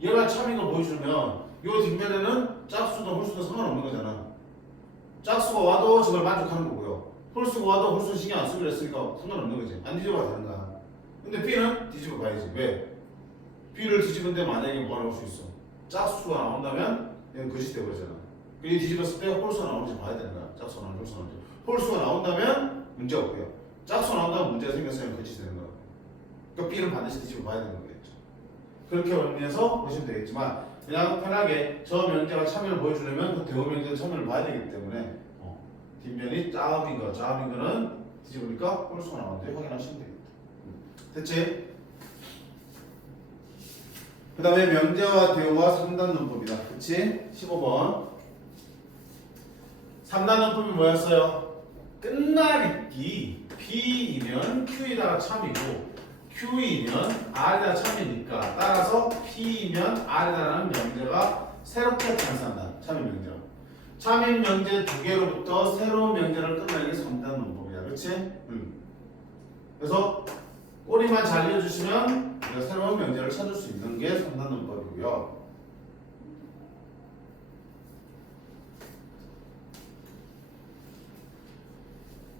얘가 참인 걸 보여주면 요 뒷면에는 짝수도 홀수도 상관없는 거잖아. 짝수가 와도 저걸 만족하는 거고요. 홀수가 와도 홀수는 신경 안 쓰기로 했으니까 상관없는 거지. 안 뒤집어도 되는 거야. 근데 B는 뒤집어 봐야지. 왜? B를 뒤집은데 만약에 뭐가 나올 수 있어? 짝수가 나온다면 얘는 거짓 돼버리잖아. 이 뒤집었을 때 홀수가 나오는지 봐야 되는 거야. 짝수가 나오는지 홀수가 나오는지. 홀수가 나온다면 문제 없고요. 짝수가 나온다면 문제가 생겼으면 거짓이 되는 거야. 그러니까 B는 반드시 뒤집어 봐야 되는 거겠죠. 그렇게 의미해서 보시면 되겠지만 그냥 편하게 저 명제가 참여를 보여주려면 그 대우 명제가 참여를 봐야 되기 때문에 뒷면이 자음인 거는 뒤집으니까 홀수가 나오는데 확인하시면 되겠다. 됐지? 그 다음에 명제와 대우와 3단 논법이다. 그치? 15번 3단 논법이 뭐였어요? 끝날잇기 P이면 Q에다가 참이고 Q이면 R에다가 참이니까 따라서 P이면 R에다라는 명제가 새롭게 탄생한다. 참임 명제로. 참임 명제 두 개로부터 새로운 명제를 끝내는 게 3단 논법이야. 그렇지? 그래서 꼬리만 잘 이어주시면 새로운 명제를 찾을 수 있는 게 3단 논법이고요.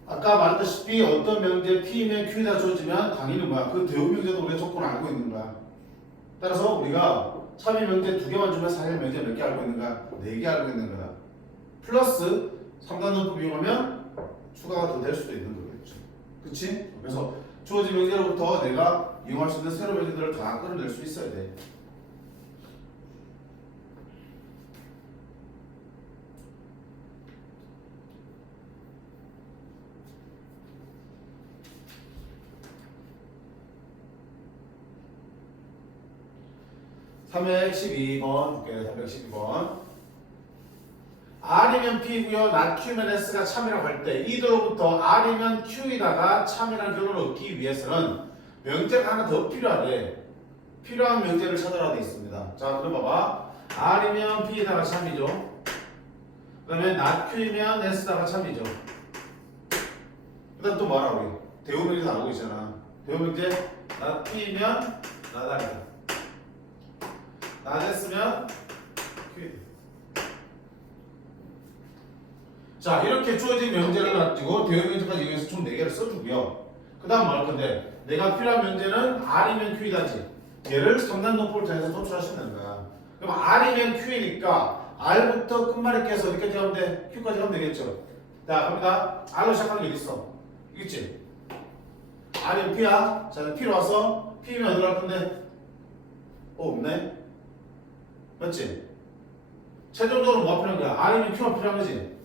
아까 말했다시피 어떤 명제 P면 Q에다 주어지면 당연히 뭐야? 그 대우 명제도 우리가 조건을 알고 있는 거야. 따라서 우리가 참임 명제 두 개만 주면 사실 명제 몇 개 알고 있는 거야? 4개 알고 있는 거야. 플러스 3단 논법 이용하면 추가가 더 될 수도 있는 거겠죠. 그치? 그래서 주어진 명제로부터 내가 이용할 수 있는 새로운 명제들을 다 끌어낼 수 있어야 돼. (312번) 볼게요. 312번 R이면 P고요. not Q면 S가 참이라고 할 때 이들로부터 R이면 Q에다가 참이라는 결론을 얻기 위해서는 명제가 하나 더 필요하대. 필요한 명제를 찾아라 돼 있습니다. 자, 그럼 봐봐. R이면 P에다가 참이죠. 그 다음에 not Q이면 S다가 참이죠. 그 다음 또 뭐하라 우리? 대우 명제 나오고 있잖아. 대우 명제 not P면 not R이다. not S면 Q이다. 자, 이렇게 주어진 명제를 가지고 대우 명제까지 이용해서 총 4개를 써주고요. 그 다음 뭐 할 건데, 내가 필요한 명제는 R이면 Q이다지. 얘를 상단 노포를 통해서 도출하시면 되는 거야. 그럼 R이면 Q이니까 R부터 끝말잇기 해서 어디까지 가면 돼? Q까지 가면 되겠죠. 자, 갑니다. R로 시작하는 게 어디 있어? 있지? R이면 P야. 자, P로 와서 P면 어디로 갈 건데? 없네? 맞지? 최종적으로 뭐가 필요한 거야? R이면 Q가 필요한 거지?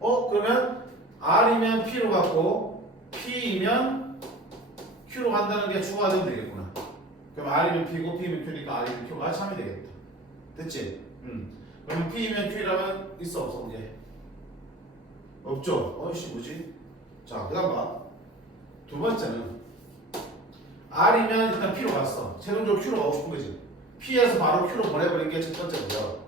그러면 R이면 P로 갔고 P이면 Q로 간다는 게 추가되면 되겠구나. 그럼 R이면 P고 P이면 Q니까 R이면 Q가 참이 되겠다. 됐지? 그럼 P이면 Q라면 있어 없어 이제? 없죠? 어이씨 뭐지? 자, 그 다음 봐. 두 번째는 R이면 일단 P로 갔어. 최종적으로 Q로 가고 싶은 거지. P에서 바로 Q로 보내버린 게 첫 번째고요.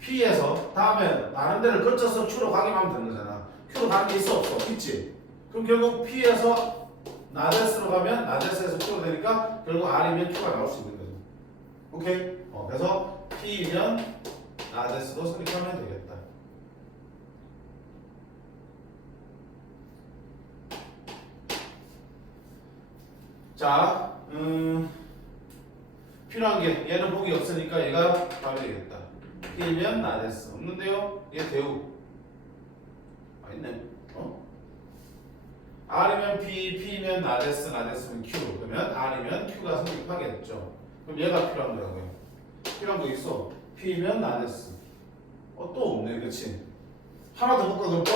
P에서 다음에 다른 데를 거쳐서 Q로 가기만 하면 되는 거잖아. Q로 가는 게 있어 없어? 있지? 그럼 결국 P에서 나데스로 가면 나데스에서 Q로 되니까 결국 R이면 Q가 나올 수 있는 거죠. 오케이? 그래서 P이면 나데스도 선택하면 되겠다. 자, 필요한 게 얘는 복이 없으니까 얘가 답이 되겠다. P면 나데스 없는데요? 얘 대우 있네. R이면 P, P면 나데스, 나데스면 Q. 그러면 R이면 Q가 성립하겠죠. 그럼 얘가 필요한 거라고요. 필요한 거 있어. P면 나데스. 또 없네, 그렇지? 하나 더 볼까 그럼 또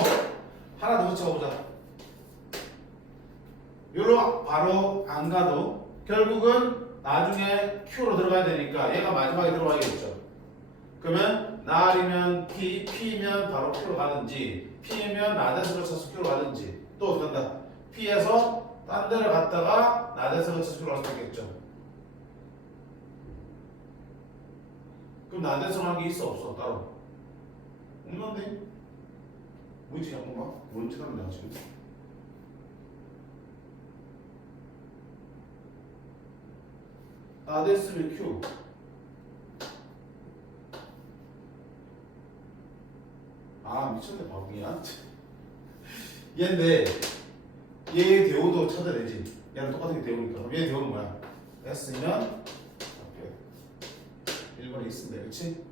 하나 더 붙여보자. 요로 바로 안 가도 결국은 나중에 Q로 들어가야 되니까 얘가 마지막에 들어가야겠죠. 그러면 R이면 P, P면 바로 Q로 가든지 P면 나데스로 쳐서 Q로 가든지 또 어떻게 한다? P에서 딴 데를 갔다가 나데스로 쳐서 Q로 갈 수 있겠죠. 그럼 나데스로 한 게 있어 없어? 따로? 없는데? 뭐지 잠깐만? 뭔 짓하는 거야 지금? 나데스면 Q. 미쳤네 바보야. 얘인데 얘의 대우도 찾아내지. 얘랑 똑같은 게 대우니까. 그럼 얘의 대우는 뭐야? S면 앞에 1번에 있습니다. 그렇지?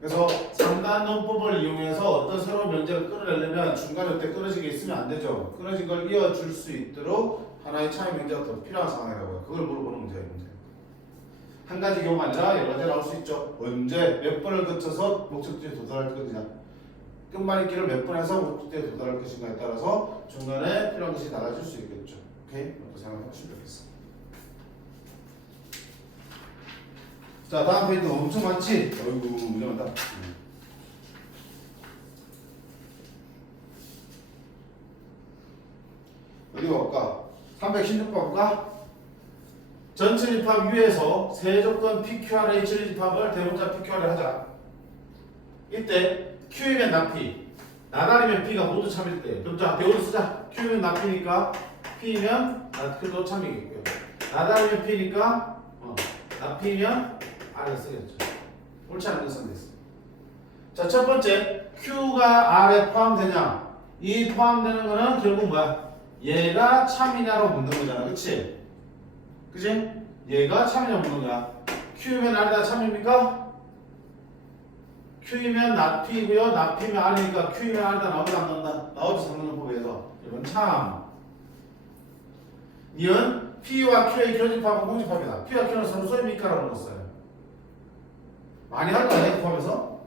그래서 3단 논법을 이용해서 어떤 새로운 명제를 끌어내려면 중간에 어때 끊어지게 있으면 안 되죠. 끊어진 걸 이어줄 수 있도록 하나의 차이 명제가 더 필요한 상황이라고요. 그걸 물어보는 문제예요. 한 가지 경우가 아니라 여러 가지 나올 수 있죠. 언제 몇 번을 거쳐서 목적지에 도달할 것이냐, 끝말잇기를 몇 번 해서 목적지에 도달할 것인가에 따라서 중간에 필요한 것이 달라질 수 있겠죠. 오케이? 이것도 생각해 보시면 되겠습니다. 자, 다음 페이지 엄청 많지? 어이구 문제 많다. 어디 볼까? 316번 볼까? 전체 집합 U에서 세조건 PQR의 진리집합을 대문자 PQR을 하자. 이때 Q이면 나P, 나달이면 P가 모두 참일 때. 그럼 자, 대우를 쓰자. Q면 나P니까 P면 나Q도 참이겠고요. 나달이면 P니까 나P면 R을 쓰겠죠. 옳지 않은 것은 됐어. 자, 첫 번째 Q가 R에 포함되냐? 이 포함되는 거는 결국 뭐야? 얘가 참이냐로 묻는 거잖아. 그치? 그치? 얘가 참이냐 묻는 거야. Q면 R이다 참입니까? Q면 나P고요. 나P면 R이니까 Q면 R이다 나오다 안 나온다? 나오지 상관법에서. 이건 참. 이은 P와 Q의 교집합은 공집합이다. P와 Q는 서로 쏘입니까? 라고 물었어요. 많이 할 거 아니야? 포함해서?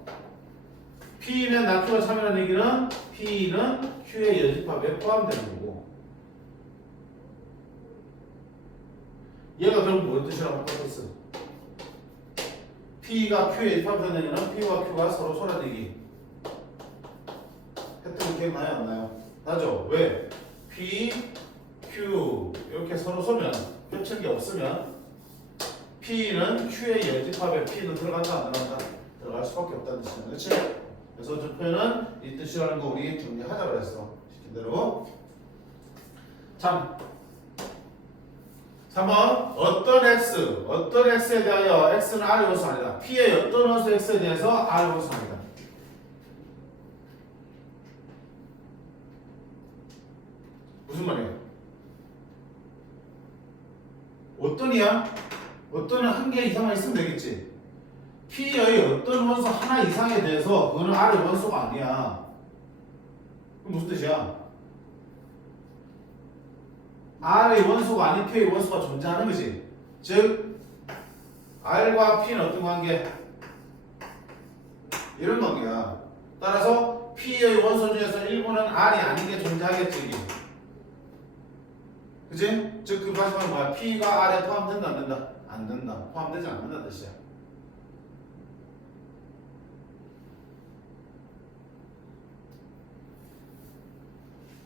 P면 나Q가 참이라는 얘기는 P는 Q의 여집합에 포함되는 거고, 얘가 결국 뭔 뜻이라고 바꿨어? P가 Q에 입합되는 얘기는 P와 Q가 서로 소라내기. 했던 거 기억나요? 안 나요? 나죠? 왜? P, Q 이렇게 서로 쏘면 겹치는 게 없으면 P는 Q의 여집합에 P는 들어간다 안 들어간다? 들어갈 수밖에 없다는 뜻이야. 그렇지? 그래서 저 표현은 이 뜻이라는 거 우리 정리하자 그랬어. 시킨 대로. 참. 3번 어떤 x에 대하여 x는 R의 원수 아니다. P의 어떤 원수 x에 대해서 R의 원수 아니다. 무슨 말이야? 어떤이야? 어떤은 한 개 이상만 있으면 되겠지. P의 어떤 원수 하나 이상에 대해서 그거는 R의 원수가 아니야. 그럼 무슨 뜻이야? R의 원수가 아닌 P의 원수가 존재하는 거지. 즉 R과 P는 어떤 관계? 이런 관계야. 따라서 P의 원수 중에서 일부는 R이 아닌 게 존재하겠지. 이게. 그치? 즉 그 말은 뭐야? P가 R에 포함된다 안 된다? 안 된다. 포함되지 않는다는 뜻이야.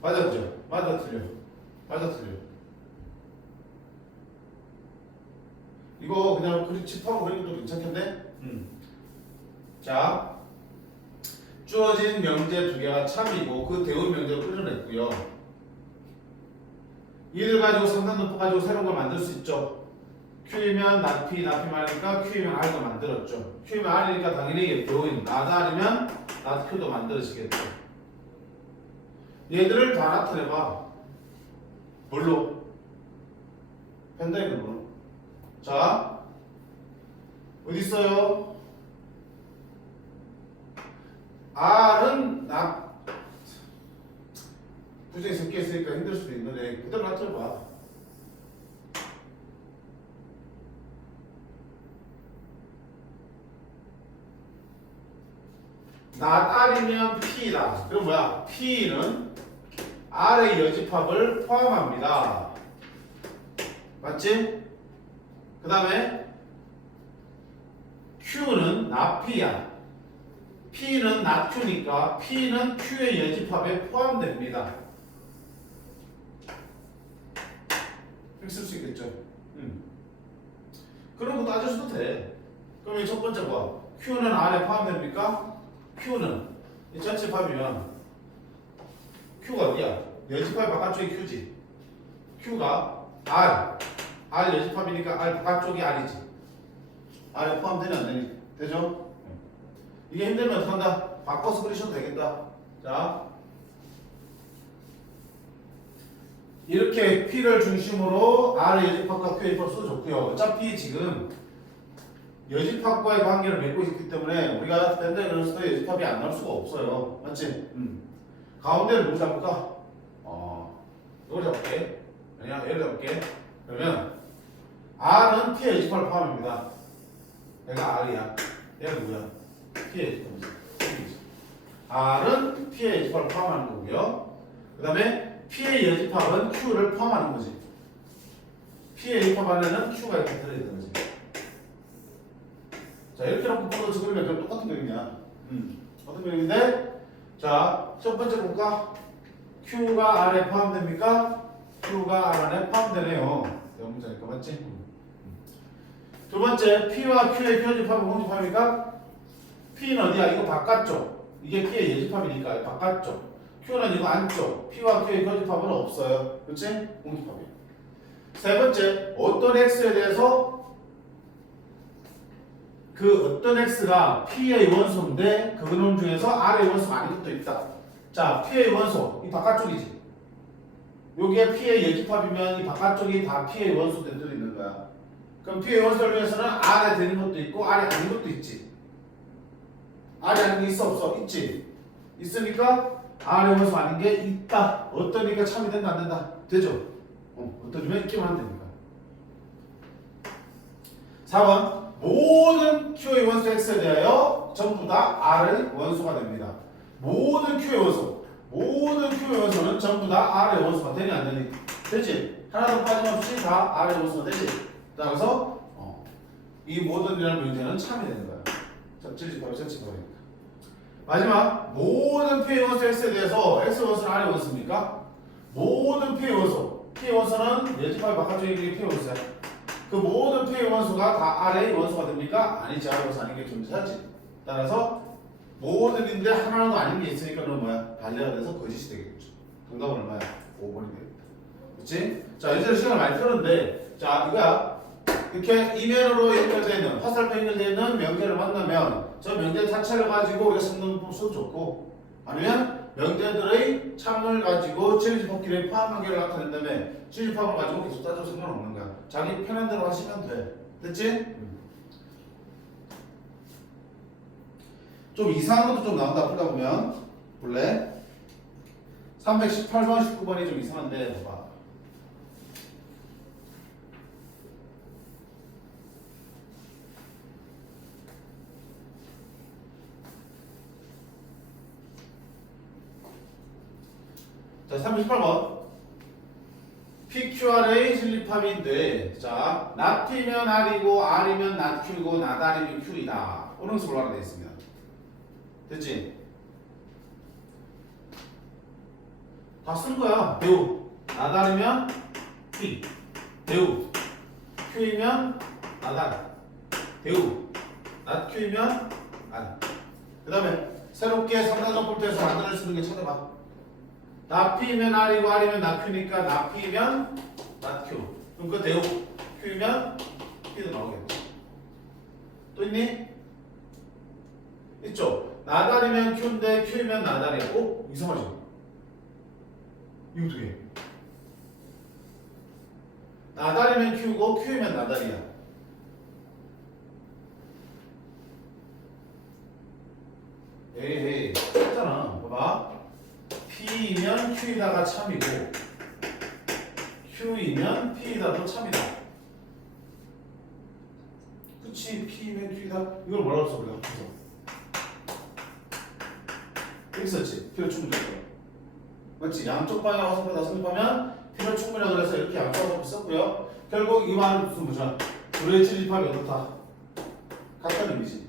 맞아 그죠? 맞아 틀려. 맞아 틀려. 이거 그냥 그림 칩하고 그리는 것도 괜찮겠네? 자, 주어진 명제 두 개가 참이고 그 대운 명제로 끌어냈고요. 이를 가지고 상단도표 가지고 새로운 걸 만들 수 있죠. Q이면 나P, 나P말이니까 Q이면 R도 만들었죠. Q이면 R이니까 당연히 대운, 나다 R이면 나도 Q도 만들어지겠죠. 얘들을 다 나타내봐. 뭘로? 펜다이그램으로. 자, 어디 있어요? R은 부정이 섞여 있으니까 힘들 수도 있는데 그대로 나타내봐. R이면 P다. 그럼 뭐야? P는 R의 여집합을 포함합니다. 맞지? 그 다음에 Q는 나P야. P는 나Q니까 P는 Q의 여집합에 포함됩니다. 이렇게 쓸 수 있겠죠? 그런 거 따져서도 돼. 그럼 이 첫 번째 봐. Q는 R에 포함됩니까? Q는 이 전체 합이면 Q가 어디야? 여집합 바깥쪽이 Q지. Q가 R 여집합이니까 R 바깥쪽이 R이지. R에 포함되니 안 되니? 되죠? 이게 힘들면 어떡한다? 바꿔서 그리셔도 되겠다. 자, 이렇게 P를 중심으로 R의 여집합과 Q의 여집합 써줬고요. 어차피 지금 여집합과의 관계를 맺고 있기 때문에 우리가 밴드그램에서도 여집합이 안 나올 수가 없어요. 맞지? 가운데를 누구 잡을까? 이걸 잡을게. 그냥 얘를 잡을게. 그러면 R은 P의 여집합을 포함합니다. 얘가 R이야. 얘가 누구야? P의 여집합이지. R은 P의 여집합을 포함하는 거고요. 그 다음에 P의 여집합은 Q를 포함하는 거지. P의 여집합 안에는 Q가 이렇게 들어있는 거지. 자, 이렇게 놓고 풀어서 그리면 똑같은 그림이야. 같은 그림인데, 자, 첫 번째 볼까? Q가 R에 포함됩니까? Q가 R 안에 포함되네요. 영문자니까 맞지? 두 번째, P와 Q의 교집합은 공집합입니까? P는 어디야? 이거 바깥쪽. 이게 P의 예집합이니까 바깥쪽. Q는 이거 안쪽. P와 Q의 교집합은 없어요. 그렇지? 공집합이야. 세 번째, 어떤 X에 대해서 그 어떤 X가 P의 원소인데 그놈 중에서 R의 원소가 아닌 것도 있다. 자, P의 원소, 이 바깥쪽이지. 여기에 P의 예집합이면 이 바깥쪽이 다 P의 원소 된 뜻이 있는 거야. 그럼 P의 원소를 위해서는 R에 되는 것도 있고 R에 아닌 것도 있지. R이 아닌 게 있어 없어? 있지. 있으니까 R의 원소 아닌 게 있다. 어떠니까 참이 된다 안 된다? 되죠. 어떠주면 있기만 하면 됩니다. 4번 모든 Q의 원소 X에 대하여 전부 다 R의 원소가 됩니다. 모든 Q의 원소는 전부 다 R의 원소가 되니 안 되니? 되지. 하나도 빠짐없이 다 R의 원소가 되지. 그래서 이 모든이라는 문제는 참이 되는 거야. 전치집합이 전치집합이니까. 마지막 모든 P의 원소 X에 대해서 X 원소는 R의 원소입니까? 모든 P의 원소는 예집합이 바깥쪽에 있는 게 P의 원소야. 그 모든 P의 원소가 다 R의 원소가 됩니까? 아니지. R 원소 아닌 게 존재하지. 따라서 모든인데 하나도 아닌 게 있으니까 그럼 뭐야? 반례가 돼서 거짓이 되겠죠. 정답은 얼마야? 5번이 되겠다. 그치? 자, 이제 시간을 많이 끌었는데, 자, 이거야. 이렇게 이면으로 연결되어 있는, 화살표 연결되어 있는 명제를 만나면 저 명제 자체를 가지고 우리가 성능법 써도 좋고, 아니면 명제들의 참을 가지고 진리집합끼리 포함관계를 나타낸다음에 진리집합을 가지고 계속 따져도 상관없는 거야. 자기 편한 대로 하시면 돼. 됐지? 좀 이상한 것도 좀 나온다. 풀다 보면 볼래? 318번, 19번이 좀 이상한데 봐봐. 자, 38번. PQR의 진리합인데, 자, not P면 R이고, R이면 not Q고, not R이면 Q이다. 이런 식으로 하게 되어 있습니다. 됐지? 다 쓴 거야. 배우. not R이면 P. 배우. Q이면 not R. 배우. not Q이면 R. 그 다음에 새롭게 상단점 볼때에서 만들어 쓰는 게 찾아봐. 나피면 R이고 R이면 나Q니까 나피면 나Q. 그럼 그 대우 Q면 P도 나오겠지. 또 있니? 있죠? 나달이면 Q인데 Q면 나달이야. 오? 이상하지? 이거 어떻게 해? 나달이면 Q고 Q면 나달이야. 에이 했잖아. 봐봐. P이면 Q이다가 참이고 Q이면 P이다도 참이다. 그치? P이면 Q이다. 이걸 뭐라고 써 우리가? 여기 있었지? 필요 충분히. 맞지? 양쪽 방향 화살표 다 성립하면 필요 충분하다 그래서 이렇게 양쪽 화살표 썼고요. 결국 이 말은 무슨 뭐죠? 둘의 진리합이 어떻다? 같다는 의미지.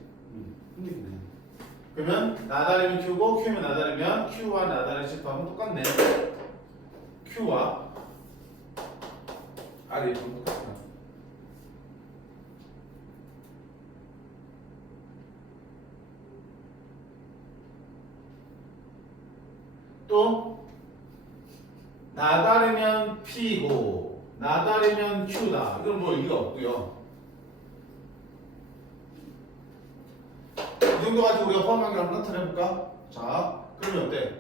힘들겠네. 그러면 나달이면 Q고 Q면 나달이면 Q와 나달의 진리합은 똑같네. Q와 R이 똑같다. 또 나달이면 P고 나달이면 Q다. 이건 뭐 의미가 없고요. 이 정도 가지고 우리가 포함관계를 한번 나타내볼까? 자, 그러면 어때?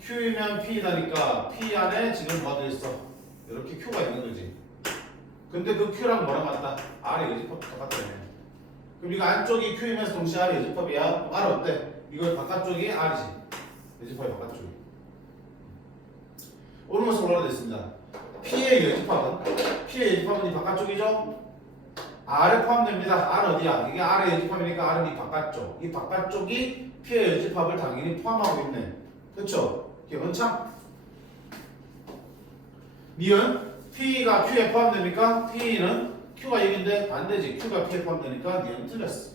Q이면 P다니까 P 안에 지금 뭐가 들어있어? 이렇게 Q가 있는 거지. 근데 그 Q랑 뭐랑 같다? R의 여집합 똑같다네. 그럼 이거 안쪽이 Q이면서 동시에 R의 여집합이야? R 어때? 이거 바깥쪽이 R이지. 여집합이 바깥쪽이. 오른쪽으로 올라가 있습니다. P의 여집합은 이 바깥쪽이죠? R에 포함됩니다. R 어디야? 이게 R의 여집합이니까 R은 이 바깥쪽. 이 바깥쪽이 P의 여집합을 당연히 포함하고 있네. 그렇죠? 이게 원참. 니은 P가 Q에 포함됩니까? P는 Q가 6인데 반대지. Q가 P에 포함되니까 니은 틀렸어.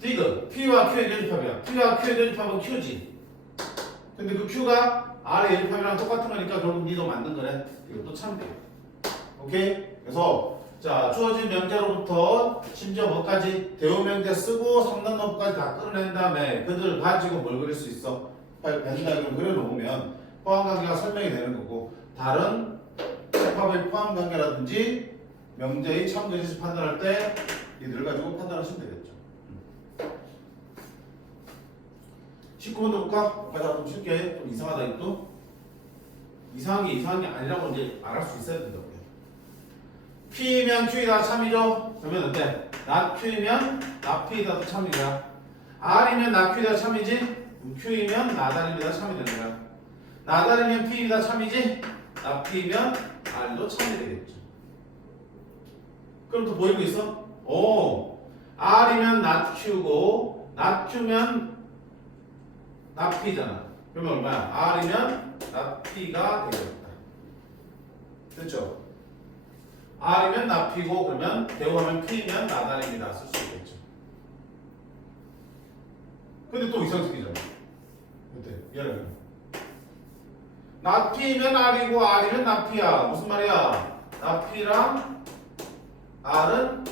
디귿 P와 Q의 여집합이야. P와 Q의 여집합은 Q지. 근데 그 Q가 R의 여집합이랑 똑같은 거니까 결국 니도 만든 거네. 이것도 참 돼. 오케이? 그래서 자, 주어진 명제로부터 심지어 뭐까지 대우명제 쓰고 상단법까지 다 끌어낸 다음에 그들을 가지고 뭘 그릴 수 있어? 벤다이그램 그려놓으면 포함관계가 설명이 되는 거고 다른 집합의 포함관계라든지 명제의 참거짓을 판단할 때 이들을 가지고 판단하시면 되겠죠. 19번도 볼까? 가자 좀 쉽게. 좀 이상하다 이것도. 이상한 게 아니라고 이제 말할 수 있어야 된다고요. P면 Q이다 참이죠? 그러면 어때? not Q이면 not P이다도 참이야. R이면 not Q이다 참이지? Q이면 not R이다 참이 되는 거야. not R이면 P이다 참이지? not P면 R도 참이 되겠죠. 그럼 또 보이고 있어? 오, R이면 not Q고 not Q면 not P잖아. 그러면 얼마야? R이면 not P가 되겠다. 됐죠? R이면 나피고 그러면 대우하면 P면 나달입니다. 쓸 수 있겠죠. 근데 또 이상식이잖아. 어때? 얘를 나피면 R이고 R이면 나피야. 무슨 말이야? 나피랑 R은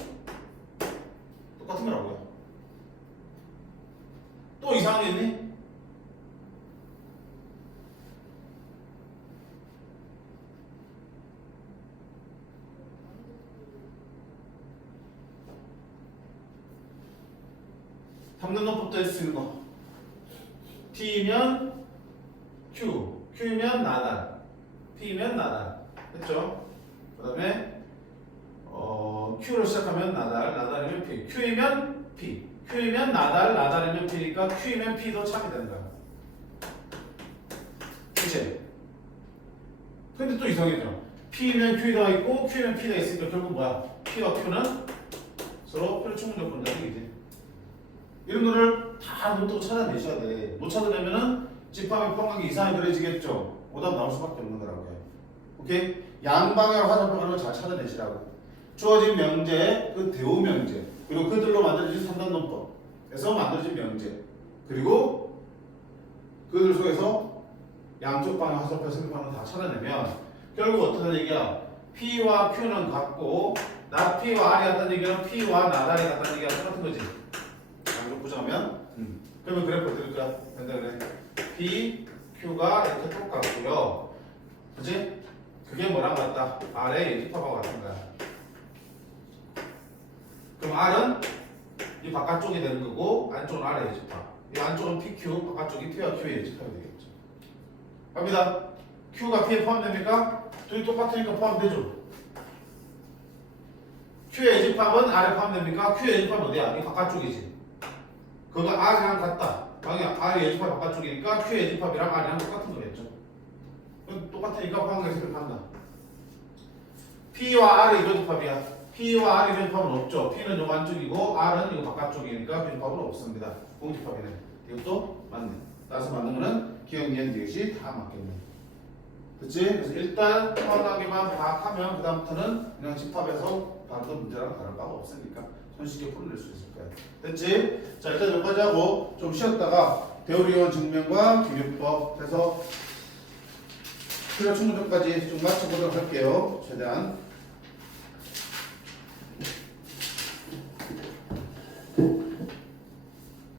똑같은 거라고요. 또 이상한 게 있니? 삼등분법도 할 수 있는 거. T면 Q, Q면 나달, P면 나달. 됐죠? 그 다음에 Q로 시작하면 나달, 나달이면 P, Q이면 P, Q이면 나달, 나달이면 P니까 Q이면 P도 참이 된다. 그치? 근데 또 이상해져. P면 Q가 있고 Q면 P가 있으니까 결국 뭐야? P와 Q는 서로 필충분 조건이다. 이게 이런 거를 다 눈 뜨고 찾아내셔야 돼. 못 찾아내면은 집합의 평각이 이상하게 그려지겠죠. 오답 나올 수밖에 없는 거라고요. 오케이? 양방향 화살표 가는 거 잘 찾아내시라고. 주어진 명제, 그 대우 명제, 그리고 그들로 만들어진 3단 논법에서 만들어진 명제, 그리고 그들 속에서 양쪽 방향 화살표 생각하는 거 다 찾아내면 결국 어떤 얘기야? P와 Q는 같고 나 P와 R이 같다는 얘기는 P와 나달이 같다는 얘기가 똑같은 거지. 양쪽 부정하면 그러면 그래프 어떻게 될까? 된다 그래. P, Q가 이렇게 똑같고요. 그지? 그게 뭐랑 같다? R의 예집합하고 같은 거야. 그럼 R은 이 바깥쪽이 되는 거고 안쪽은 R의 예집합. 이 안쪽은 PQ, 바깥쪽이 P와 Q의 예집합이 되겠죠. 갑니다. Q가 P에 포함됩니까? 둘이 똑같으니까 포함되죠. Q의 예집합은 R에 포함됩니까? Q의 예집합은 어디야? 이 바깥쪽이지. 그거 R이랑 같다. 방향 R의 예집합 바깥쪽이니까 Q의 예집합이랑 R이랑 똑같은 거겠죠. 똑같으니까 포함해서 생각한다. P와 R의 이조집합이야. P와 R의 이조집합은 없죠. P는 요 안쪽이고 R은 이거 바깥쪽이니까 이조집합은 없습니다. 공집합이네. 이것도 맞네. 따라서 맞는 거는 기억, 이행, 이것이 다 맞겠네. 그치? 그래서 일단 포함하기만 파악하면 그 다음부터는 그냥 집합에서 다른 문제랑 다를 바가 없으니까 손쉽게 풀어낼 수 있을 거야. 됐지? 자, 일단 여기까지 하고 좀 쉬었다가 대우리원 증명과 기류법 해서 필요 충분까지 좀 맞춰보도록 할게요. 최대한.